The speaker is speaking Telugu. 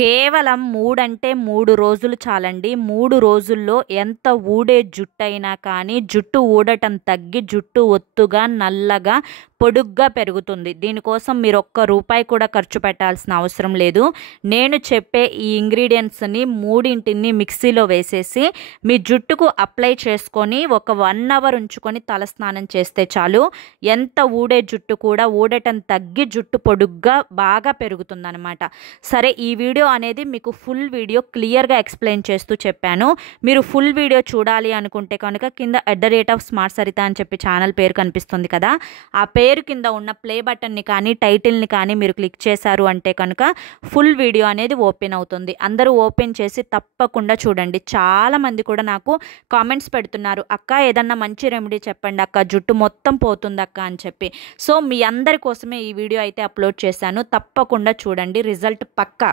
కేవలం 3 అంటే 3 రోజులు చాలండి. 3 రోజుల్లో ఎంత ఊడే జుట్టయినా కానీ జుట్టు ఊడటం తగ్గి జుట్టు ఒత్తుగా, నల్లగా, పొడుగ్గా పెరుగుతుంది. దీనికోసం మీరు ఒక్క రూపాయి కూడా ఖర్చు పెట్టాల్సిన అవసరం లేదు. నేను చెప్పే ఈ ఇంగ్రీడియంట్స్‌ని మూడింటిని మిక్సీలో వేసేసి మీ జుట్టుకు అప్లై చేసుకొని ఒక 1 అవర్ ఉంచుకొని తలస్నానం చేస్తే చాలు. ఎంత ఊడే జుట్టు కూడా ఊడటం తగ్గి జుట్టు పొడుగ్గా బాగా పెరుగుతుందనమాట. సరే, ఈ వీడియో అనేది మీకు ఫుల్ వీడియో క్లియర్గా ఎక్స్ప్లెయిన్ చేస్తూ చెప్పాను. మీరు ఫుల్ వీడియో చూడాలి అనుకుంటే కనుక కింద @smartsarita అని చెప్పి ఛానల్ పేరు కనిపిస్తుంది కదా, ఆ పేరు కింద ఉన్న ప్లే బటన్ని కానీ టైటిల్ని కానీ మీరు క్లిక్ చేశారు అంటే కనుక ఫుల్ వీడియో అనేది ఓపెన్ అవుతుంది. అందరూ ఓపెన్ చేసి తప్పకుండా చూడండి. చాలామంది కూడా నాకు కామెంట్స్ పెడుతున్నారు, అక్క ఏదన్నా మంచి రెమెడీ చెప్పండి అక్క, జుట్టు మొత్తం పోతుంది అక్క అని చెప్పి. సో మీ అందరి కోసమే ఈ వీడియో అయితే అప్లోడ్ చేశాను. తప్పకుండా చూడండి, రిజల్ట్ పక్కా.